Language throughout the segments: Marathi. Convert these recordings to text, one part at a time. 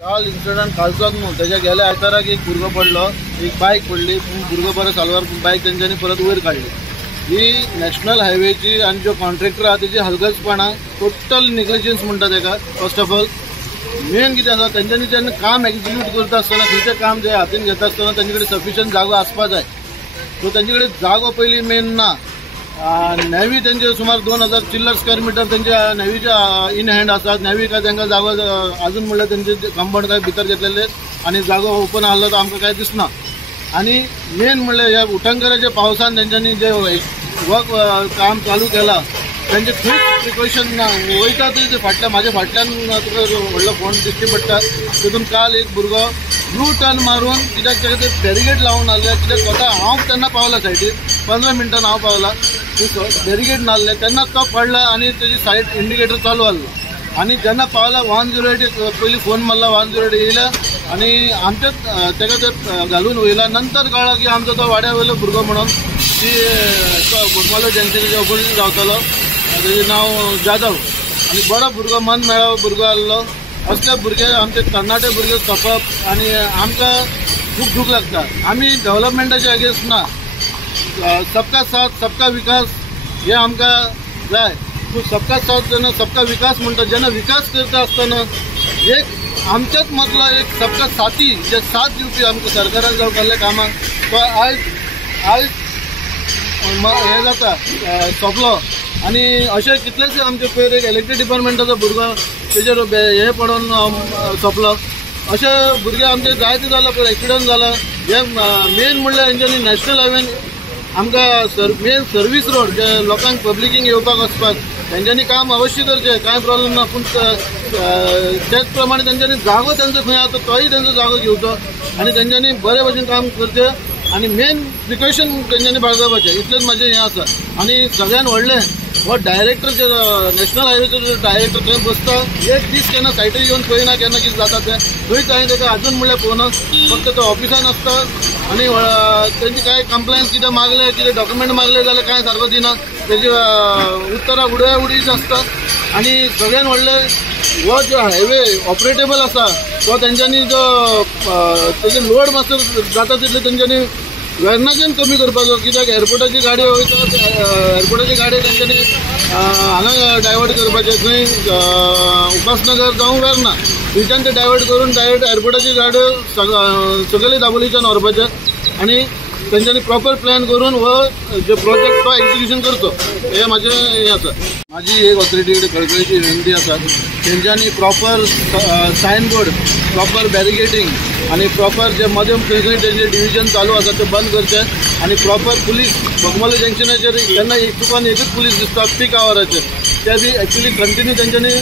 काल इन्सिडंट कालचोच न्हू, त्याच्या गेल्या आयताराक एक भुरगो पडलो, एक बायक पडली, भुरगो बरो चालवार बायक तेंच्यांनी परत वयर काडली। ही नॅशनल हायवेची आनी जो कॉन्ट्रॅक्टर आहा तेजी हलगर्जपणा, टोटल नेग्लिजन्स म्हणटा तेका। फर्स्ट ऑफ ऑल मेन कितें आसा, तेंच्यांनी जेन्ना काम एक्झिक्यूट करता आसतना खंयचें काम जे हातीन घेता आसतना तेंचे कडेन सफिशियंट जागो आसपा जाय। सो तेंचे कडेन जागो पयलीं मेन ना। नेवी तेंचे सुमार 2000 चिल्लर स्क्वेअर मीटर तेंच्या नेवीच्या इन हँड आसात। नेवी काय तांकां जागो अजून म्हणल्यार तेंचे कंपाउंड काय भितर घेतलेले आनी जागो ओपन आसलो तो आमकां काय दिसना। आनी मेन म्हणल्यार ह्या उटंगराच्या पावसान तेंच्यांनी जे वर्क काम चालू केला त्यांचे खूप प्रिकॉशन ना वयता ते फाटल्या माझ्या फाटल्यान तुका व्हडलो फोन दिश्टी पडटा। तितून काल एक भुरगो ब्लू टर्न मारून कित्याक ताका ते बॅरिगेड लावून आसले, कित्याक स्वता हांव तेन्ना पावला सायडीर 15 मिनटान हांव पावला, बॅरिगेड नासले तेन्ना तो पडला आनी तेजी सायड इंडिकेटर चालू आसलो। आनी जेन्ना पावला 108 पयलीं फोन मारला, 108 येयला आनी आमच्या तेका ते घालून वयला। नंतर कळ्ळां की आमचो तो वाड्या वयलो भुरगो म्हणून की बोरमालो जंक्शनाच्या ऑपोजीट रावतालो, तेजें नांव जाधव आनी बरो भुरगो मन मेळावो भुरगो आसलो। असले भुरगे आमचे तरणाटे भुरगे सोंपप आनी आमकां खूब दूख लागता। आमी डेव्हलपमेंटाच्या अगेन्स्ट ना, सबका साथ सबका विकास हे आमकां जाय। तूं सबका साथ जेन्ना सबका विकास म्हणटा, जेन्ना विकास करता आसतना एक आमच्याच मदलो एक सबका साथी जे साथ दिवपी आमकां सरकारान जावं केल्ल्या कामाक तो आयज हे जाता सोंपलो। आनी अशें कितलेशे आमचे पयर एक इलेक्ट्रीक डिपार्टमेंटाचो भुरगो तेजेर हे पडून सोंपलो। अशे भुरगे आमचे जायते जाला, पळय एक्सिडंट जाला। हे मेन म्हणल्यार हेंच्यांनी नॅशनल हायवेन आमकां मेन सर्वीस रोड जे लोकांक पब्लिकींक येवपाक वचपाक तेंच्यांनी काम अवश्य करचें, कांय प्रॉब्लेम ना। पूण तेच प्रमाणे तेंच्यांनी जागो तेंचो खंय आसा तोय तेंचो जागो घेवचो आनी तेंच्यांनी बरे भशेन काम करचें आनी मेन प्रिकॉशन तेंच्यांनी बाळगपाचें, इतलेंच म्हाजें हें आसा। आनी सगळ्यान व्हडलें हो डायरेक्टर जे नॅशनल हायवेचो जो डायरेक्टर थंय बसता, एक दीस केन्ना सायटीर येवन पळयना केन्ना कितें जाता तें। थंयच हांवें ताका आजून म्हणल्यार पळोवना, फक्त तो ऑफिसान आसता आनी तेंची काय कंप्लेन्स कितें मागले, कितें डॉक्युमेंट मागले जाल्यार कांय सारको दिना, तेजी उत्तरां उडया उडीच आसता। आनी सगळ्यान व्हडलें हो जो हायवे ऑपरेटेबल आसा तो तेंच्यांनी जो तेजे लोड मातसो जाता तितले तेंच्यांनी वेर्नाच्यान कमी करपाचो, कित्याक एअरपोर्टाची गाडी वयता, एअरपोर्टाची गाडी तेंच्यांनी हांगा डायवर्ट करपाचे, खंय उपासनगर जावं वेर्ना थंयच्यान ते डायवर्ट करून डायरेक्ट एअरपोर्टाची गाडी सकयली दाबोलीच्यान व्हरपाचे आनी तेंच्यांनी प्रॉपर प्लॅन करून हो जे प्रोजेक्ट तो एक्झिक्युशन करचो, हे म्हाजें हें आसा। म्हाजी एक ऑथॉरिटी कडेन कळकळीची विनंती आसा, तेंच्यांनी प्रॉपर सायनबोर्ड, प्रॉपर बॅरिगेडींग आनी प्रॉपर जे मध्यम खंय तेजे डिव्हिजन चालू आसा ते बंद करचें आनी प्रॉपर पुलीस बोगमालो जंक्शनाचेर केन्ना चुकान एकूच पुलीस दिसता पीक आवराचेर, ते बी एक्चुली कंटिन्यू तेंच्यांनी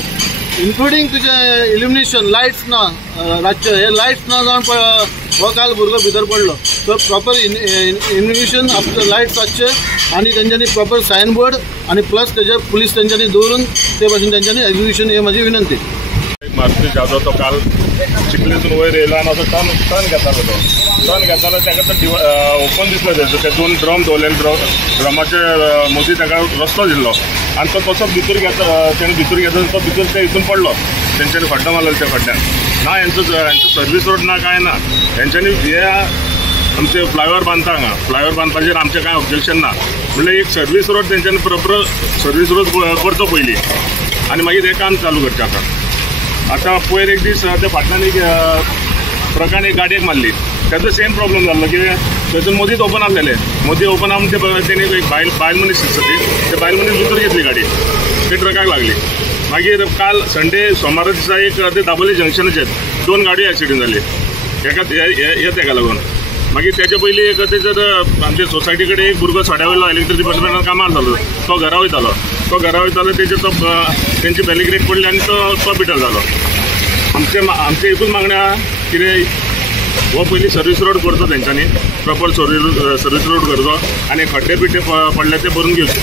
इन्क्लुडींग तुजें इल्युमिनेशन लायट्स ना रातचे, हे लायट्स ना जावन हो काल भुरगो भितर पडलो। सो प्रॉपर इल्युमिनेशन आफ्टर लायट्स आसचे आनी तेंच्यांनी प्रॉपर सायनबोर्ड आनी प्लस तेजे पुलीस तेंच्यांनी दवरून ते भाशेन तेंच्यांनी एक्झिक्युशन हे म्हाजी विनंती। मारुती जाधव तो काल चिखलीसून वयर येयला आनी असो टर्न घेतालो, तो टर्न घेतालो ताका तो ओपन दिसलो तेजो, ते 2 ड्रम दवरलेले, ड्रमाचे मदीं ताका रस्तो दिल्लो आनी तो तसो भितर तेणें भितर घेता तो भितर ते हितून पडलो। तेंच्यांनी खड्डो मारलेलो त्या खड्ड्यान ना, हेंचो सर्वीस रोड ना काय ना, हेंच्यांनी हे आमचे फ्लायओवर बांदता, हांगा फ्लायओवर बांदपाचेर आमचें कांय ऑब्जेक्शन ना, म्हणल्यार एक सर्वीस रोड तेंच्यांनी प्रॉपर सर्वीस रोड करचो पयलीं आनी मागीर हें काम चालू करचें। आतां पयर एक दीस ते फाटल्यान एक ट्रकान एक गाडयेक मारली, तेजो सेम प्रॉब्लम जाल्लो की थंयसून मदींच ओपन आसलेलें, मदीं ओपन आसून तेणी एक बायल मनीस दिसता ते बायल मनीस भितर घेतली गाडी, ते ट्रकाक लागली। मागीर काल संडे सोमारा दिसा एक ते दाबोली जंक्शनाचेर 2 गाडयो एक्सिडेंट जाली तेका लागून। मागीर तेच्या पयलीं एक तेजर आमचे सोसायटी कडेन एक भुरगो सोड्या वयलो इलेक्ट्रीक डिपार्टमेंटान कामार जालो, तो घरा वयतालो तेजेर तो तेंची बॅरिगेड पडली आनी तो पिटर जालो। आमचे एकूच मागण्या कितें हो पयलीं सर्वीस रोड करचो तेंच्यांनी, प्रॉपर सर्वीस रोड करचो आनी खड्डे पिड्डे पडले ते भरून घेवचे।